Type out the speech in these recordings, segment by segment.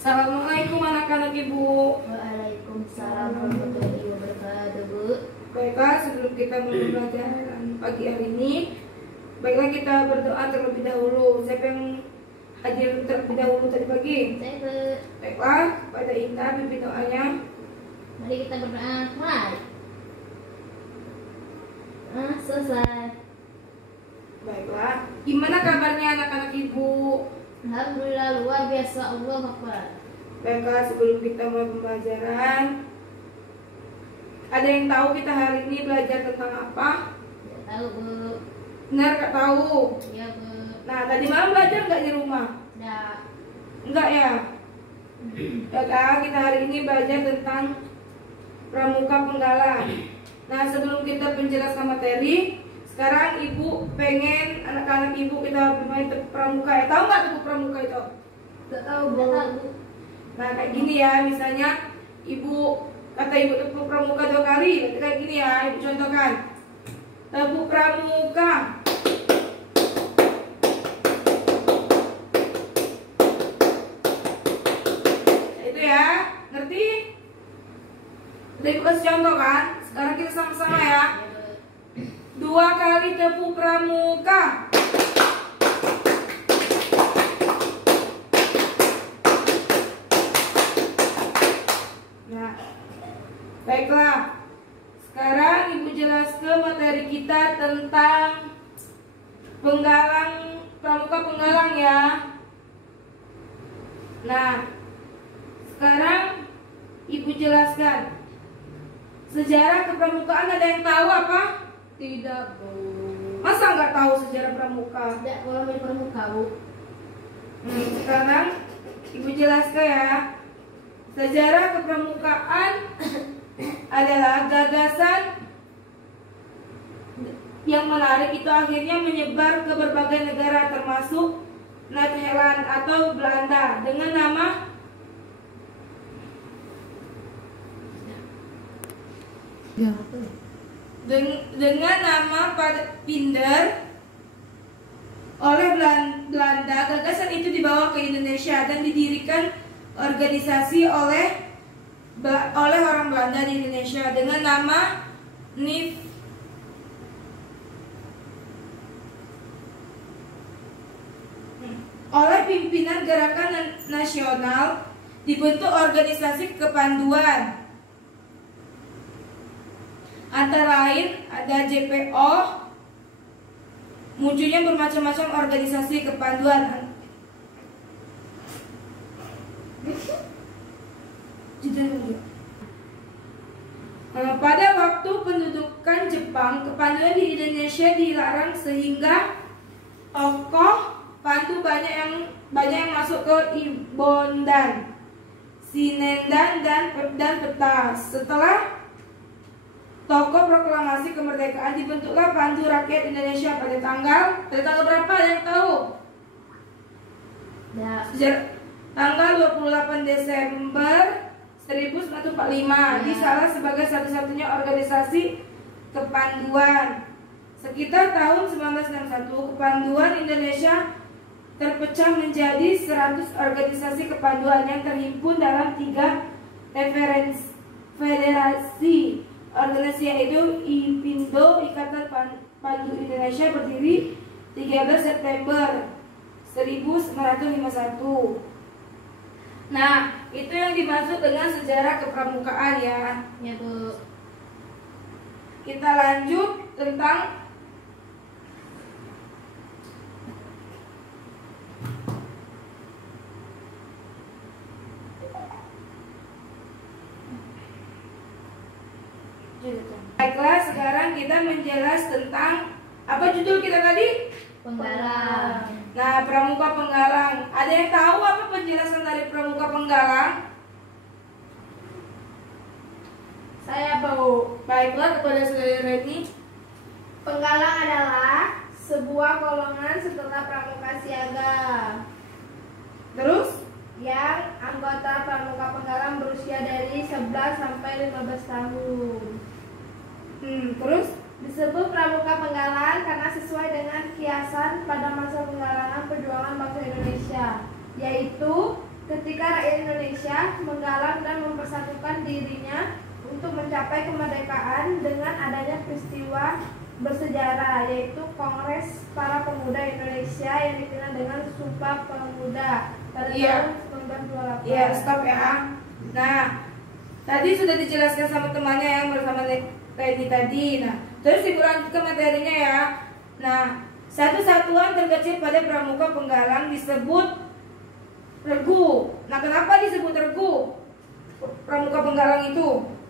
Assalamualaikum anak-anak Ibu. Waalaikumsalam warahmatullahi wabarakatuh, Bu. Baiklah, sebelum kita mulai pelajaran pagi hari ini, baiklah kita berdoa terlebih dahulu. Siapa yang hadir terlebih dahulu tadi pagi? Saya, Bu. Baiklah, pada Inta pimpin doanya. Mari kita berdoa. Mulai. Selesai. Baiklah, gimana kabarnya anak-anak Ibu? Alhamdulillah, luar biasa. Allahu Akbar. Baiklah, sebelum kita mulai pembelajaran, ada yang tahu kita hari ini belajar tentang apa? Tidak tahu, Bu. Benar gak tahu? Iya, Bu. Nah, tadi malam belajar nggak di rumah? Tidak. Enggak ya? Baiklah, kita hari ini belajar tentang pramuka penggalang. Nah, sebelum kita menjelaskan materi, sekarang Ibu pengen anak-anak Ibu kita bermain tepuk pramuka ya. Tahu nggak tepuk pramuka itu? Tidak tahu, Bu. Nah, kayak gini ya, misalnya Ibu kata Ibu tepuk pramuka 2 kali, kayak gini ya, Ibu contohkan. Tepuk pramuka. Nah, itu ya, ngerti? Udah Ibu kasih contoh kan? Sekarang kita sama-sama ya. 2 kali tepuk pramuka. Nah, baiklah. Sekarang Ibu jelaskan materi kita tentang penggalang, pramuka penggalang ya. Nah, sekarang Ibu jelaskan sejarah kepramukaan. Ada yang tahu apa? Tidak, Bu. Masa nggak tahu sejarah pramuka? Tidak, kalau main pramuka, Bu. Sekarang Ibu jelaskan ya. Sejarah kepramukaan adalah gagasan yang menarik itu akhirnya menyebar ke berbagai negara termasuk Nederland atau Belanda dengan nama dengan nama Pinder oleh Belanda. Gagasan itu dibawa ke Indonesia dan didirikan organisasi oleh orang Belanda di Indonesia dengan nama NIF. Oleh pimpinan Gerakan Nasional dibentuk organisasi kepanduan. Antara lain ada JPO, munculnya bermacam-macam organisasi kepanduan. Pada waktu pendudukan Jepang, kepanduan di Indonesia dilarang sehingga tokoh pandu banyak yang masuk ke Ibondan, Sinendan dan Petas. Setelah tokoh proklamasi kemerdekaan dibentuklah Pandu Rakyat Indonesia pada tanggal berapa? Ada yang tahu? Ya. Tanggal 28 Desember 1945 disalah sebagai satu-satunya organisasi kepanduan. Sekitar tahun 1961 kepanduan Indonesia terpecah menjadi 100 organisasi kepanduan yang terhimpun dalam 3 federasi. Organisasi yaitu IPINDO, Ikatan Pandu Indonesia, berdiri 13 September 1951. Nah, itu yang dimaksud dengan sejarah kepramukaan ya. Ya, Bu. Kita lanjut tentang baiklah, sekarang kita menjelas tentang apa judul kita tadi? Penggalang. Nah, pramuka penggalang. Ada yang tahu apa penjelasan dari pramuka penggalang? Saya, Bu. Baiklah, kepada saudara Reni. Penggalang adalah sebuah golongan setelah pramuka siaga Terus? yang anggota pramuka penggalang berusia dari 11 sampai 15 tahun. Terus? Disebut pramuka penggalang karena sesuai dengan kiasan pada masa penggalangan perjuangan bangsa Indonesia, yaitu ketika rakyat Indonesia menggalang dan mempersatukan dirinya untuk mencapai kemerdekaan dengan adanya peristiwa bersejarah, yaitu Kongres Para Pemuda Indonesia yang dikenal dengan Sumpah Pemuda pada tahun 1928. Iya, stop ya. Nah, tadi sudah dijelaskan sama temannya yang bersama Reni tadi. Nah, terus Ibu lanjut ke materinya ya. Nah, satu satuan terkecil pada pramuka penggalang disebut regu. Nah, kenapa disebut regu? Pramuka penggalang itu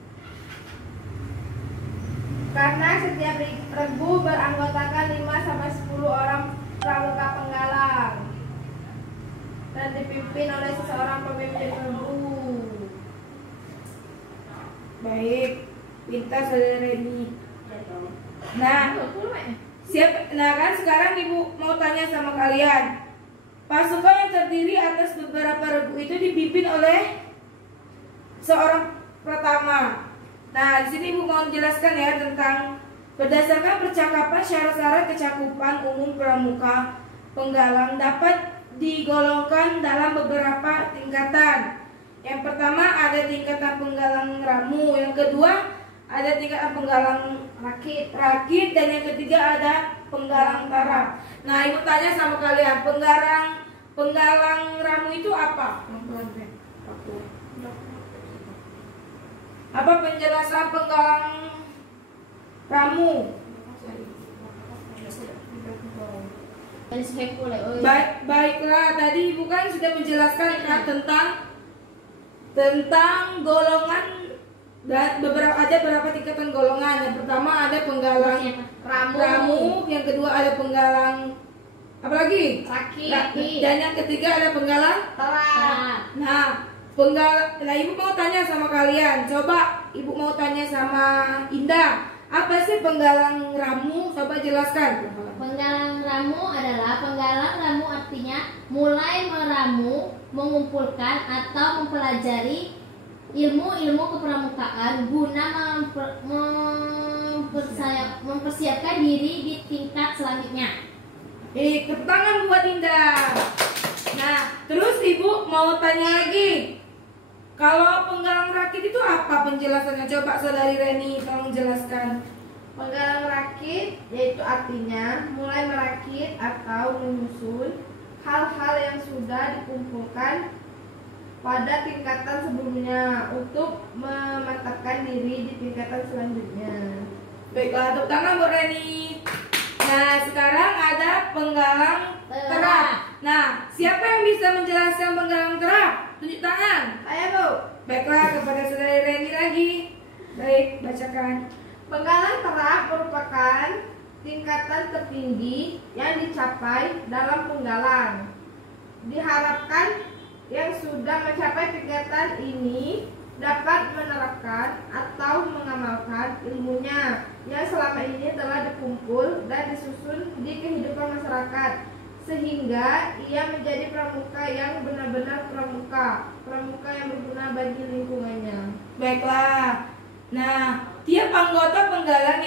karena setiap regu beranggotakan 5-10 orang pramuka penggalang dan dipimpin oleh seseorang pemimpin regu. baik, pintar saudara Reni. Nah, nah kan sekarang Ibu mau tanya sama kalian. Pasukan yang terdiri atas beberapa regu itu dipimpin oleh seorang pertama. Nah, di sini Ibu mau jelaskan ya tentang berdasarkan percakapan syarat-syarat kecakupan umum pramuka penggalang dapat digolongkan dalam beberapa tingkatan. Yang pertama ada tingkatan penggalang ramu, yang kedua ada tingkatan penggalang rakit, dan yang ketiga ada penggalang tarap. Nah, Ibu tanya sama kalian, penggalang ramu itu apa? Apa penjelasan penggalang ramu? Baiklah, tadi Ibu kan sudah menjelaskan kan tentang golongan dan ada beberapa tingkatan golongan. Yang pertama ada penggalang ramu, yang kedua ada penggalang apa lagi? Rakit. Dan yang ketiga ada penggalang Tarap. Nah, Ibu mau tanya sama kalian. Coba Ibu mau tanya sama Indah. Apa sih penggalang ramu? Coba jelaskan. Penggalang ramu adalah penggalang ramu artinya mulai meramu, mengumpulkan atau mempelajari ilmu-ilmu kepramukaan guna mempersiapkan diri di tingkat selanjutnya. Tepuk tangan buat Indah. Nah, terus Ibu mau tanya lagi. Kalau penggalang rakit itu apa penjelasannya? Coba saudari Reni tolong jelaskan. Penggalang rakit yaitu artinya mulai merakit atau menyusun hal-hal yang sudah dikumpulkan pada tingkatan sebelumnya untuk memantapkan diri di tingkatan selanjutnya. Baiklah, tepuk tangan buat Reni. Nah, sekarang ada penggalang terap. Nah, siapa yang bisa menjelaskan penggalang terap? Tunjuk tangan. Saya, Bu. Baiklah, kepada saudari Reni lagi. Baik, bacakan. Penggalang terap merupakan tingkatan tertinggi yang dicapai dalam penggalang. Diharapkan yang sudah mencapai tingkatan ini dapat menerapkan atau mengamalkan ilmunya yang selama ini telah dikumpul dan disusun di kehidupan masyarakat, sehingga ia menjadi pramuka yang benar-benar pramuka yang berguna bagi lingkungannya. Baiklah. Nah, tiap anggota penggalang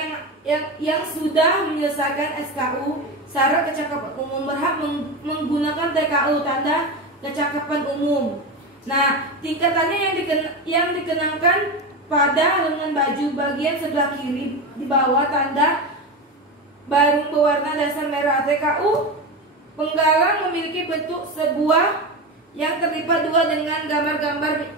yang sudah menyelesaikan SKU syarat kecakapan umum berhak menggunakan TKU tanda kecakapan umum. Nah, tingkatannya yang dikenangkan pada lengan baju bagian sebelah kiri di bawah tanda barung berwarna dasar merah. TKU penggalang memiliki bentuk sebuah yang terlipat dua dengan gambar-gambar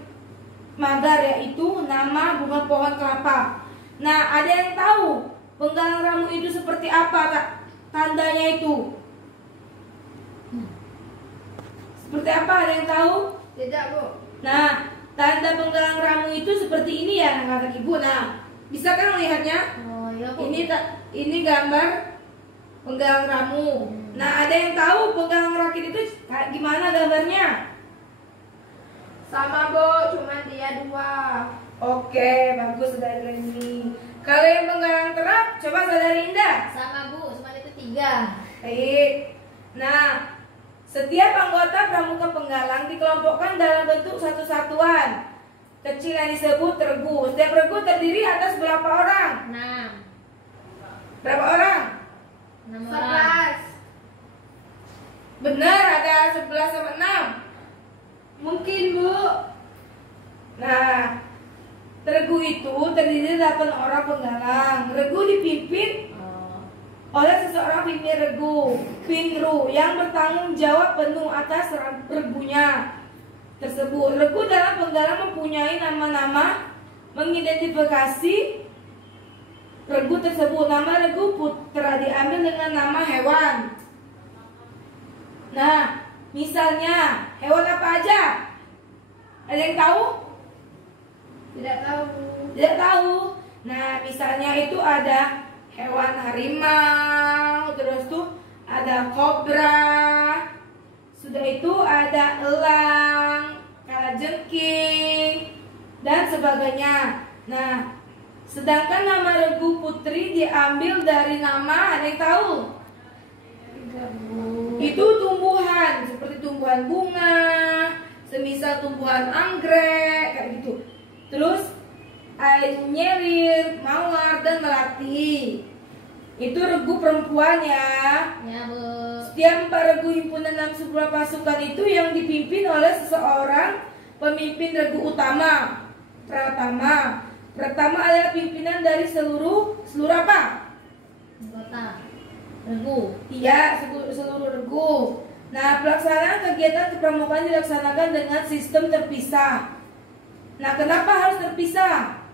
magar, yaitu nama bunga pohon kelapa. Nah, ada yang tahu penggalang ramu itu seperti apa tandanya itu? Seperti apa, ada yang tahu? Tidak, Bu. Nah, tanda penggalang ramu itu seperti ini ya anak-anak Ibu. Nah, bisa kan melihatnya? Oh, iya, Bu. Ini gambar penggalang ramu. Nah, ada yang tahu penggalang rakit itu kayak gimana gambarnya? Sama, Bu, cuma dia dua. Oke, bagus saudari Reni. Kalau yang penggalang terap, coba saudari Indah. Sama, Bu, cuma itu 3. Baik. Nah, setiap anggota pramuka penggalang dikelompokkan dalam bentuk satu satuan kecil yang disebut regu. Setiap regu terdiri atas berapa orang? 6. Berapa orang? 6 orang. 11. Benar, ada 11 sama 6. Mungkin Bu. Nah, regu itu terdiri dari 8 orang penggalang. Regu dipimpin oleh seseorang pimpin regu, pinru, yang bertanggung jawab penuh atas regunya tersebut. Regu dalam penggalang mempunyai nama-nama mengidentifikasi regu tersebut. Nama regu putra diambil dengan nama hewan. Nah, misalnya hewan apa aja? Ada yang tahu? Tidak tahu. Tidak tahu. Nah, misalnya itu ada hewan harimau, terus tuh ada kobra, sudah itu ada elang, kalajengking, dan sebagainya. Nah, sedangkan nama regu putri diambil dari nama, ada yang tahu? Tidak, Bu. Itu tumbuhan, seperti tumbuhan bunga, semisal tumbuhan anggrek, kayak gitu. Terus nyelir, mawar, dan melati. Itu regu perempuan ya. Ya, Bu. Setiap 4 regu himpunan dalam sebuah pasukan itu yang dipimpin oleh seseorang pemimpin regu utama. Pertama adalah pimpinan dari seluruh apa? Anggota regu. Iya, seluruh regu. Nah, pelaksanaan kegiatan kepramukaan dilaksanakan dengan sistem terpisah. Nah, kenapa harus terpisah?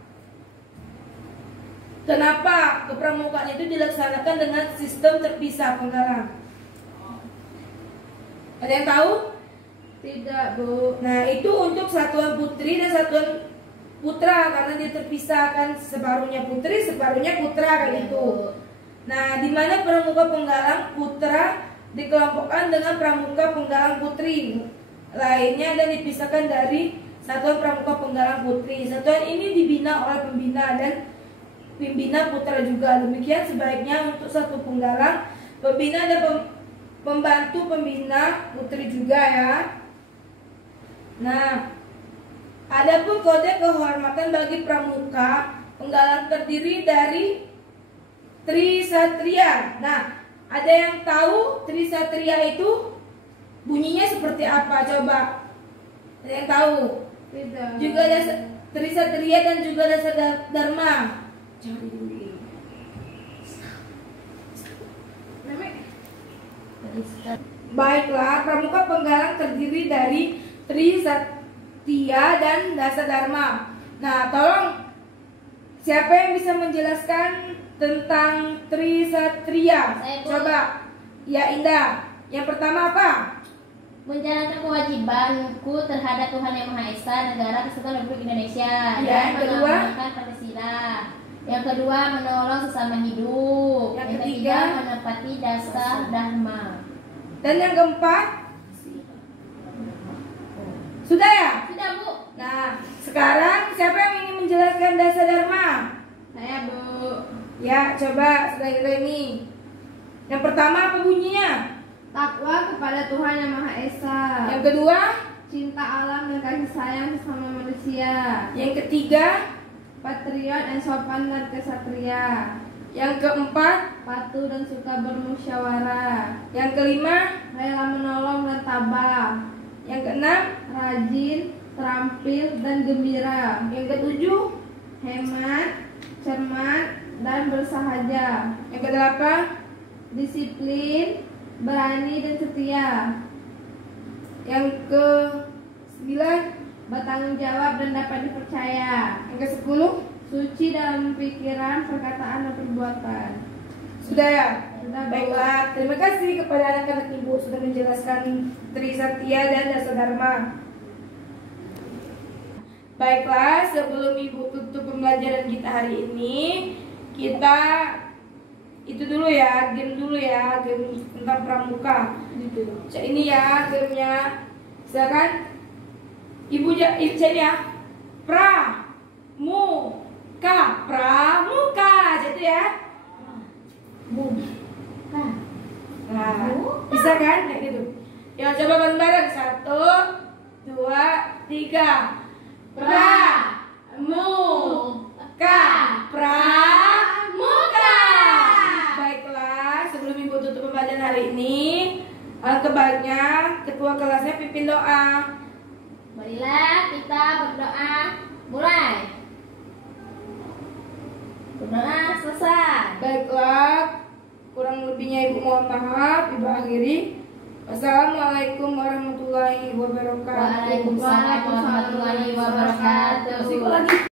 Kenapa kepramukaan itu dilaksanakan dengan sistem terpisah penggalang? Ada yang tahu? Tidak, Bu. Nah, itu untuk satuan putri dan satuan putra, karena dia terpisah kan, separuhnya putri, separuhnya putra kayak gitu. Nah, di mana pramuka penggalang putra dikelompokkan dengan pramuka penggalang putri lainnya dan dipisahkan dari satuan pramuka penggalang putri. Satuan ini dibina oleh pembina dan pembina putra juga. Demikian sebaiknya untuk satu penggalang, pembina dan pembantu pembina putri juga ya. Nah, adapun kode kehormatan bagi pramuka penggalang terdiri dari Trisatria. Nah, ada yang tahu Trisatria itu bunyinya seperti apa? Coba. Ada yang tahu? Tidak. Juga ada Trisatria dan juga dasar dharma. Cari dulu. Baiklah, pramuka penggalang terdiri dari Trisatria dan Dasa Dharma. Nah, tolong siapa yang bisa menjelaskan tentang Trisatria? Saya, Bu. Coba. Ya, Indah. Yang pertama apa? Menjalankan kewajibanku terhadap Tuhan Yang Maha Esa, negara Kesatuan Republik Indonesia, Ya, dan yang kedua? mengamalkan Pancasila. Yang kedua, menolong sesama hidup. Yang Yang ketiga? ketiga, menepati dasar dharma. Dan yang keempat? Sudah ya? Sudah, Bu. Nah, sekarang siapa yang ingin menjelaskan Dasa Dharma? Saya, Bu. Ya, coba selain ini. Yang pertama apa bunyinya? Takwa kepada Tuhan Yang Maha Esa. Yang kedua? Cinta alam dan kasih sayang sesama manusia. Yang ketiga? Patriot dan sopan dan kesatria. Yang keempat? Patuh dan suka bermusyawarah. Yang kelima? Rela menolong dan tabah. Yang keenam? Rajin, terampil, dan gembira. Yang ketujuh? Hemat, cermat, dan bersahaja. Yang kedelapan? Disiplin, berani, dan setia. Yang ke-9? Bertanggung jawab dan dapat dipercaya. Yang ke-10? Suci dalam pikiran, perkataan, dan perbuatan. Sudah ya? Sudah, Bu. Baiklah, terima kasih kepada anak-anak ibu sudah menjelaskan Trisatria dan Dasa Dharma. Baiklah, sebelum ibu tutup pembelajaran kita hari ini, kita itu dulu ya, game dulu ya, game tentang pramuka. Gitu. Ini ya gamenya. Silakan ibu cek ya. Pramuka, gitu ya. Nah, bisa kan kayak gitu. Ya coba bareng-bareng. 1, 2, 3. Pramuka. Baiklah, sebelum ibu tutup pembelajaran hari ini, alangkah baiknya ketua kelasnya pimpin doa. Marilah sholat. Kurang lebihnya Ibu mohon maaf. Ibu akhiri. Wassalamualaikum warahmatullahi wabarakatuh. Waalaikumsalam warahmatullahi wabarakatuh.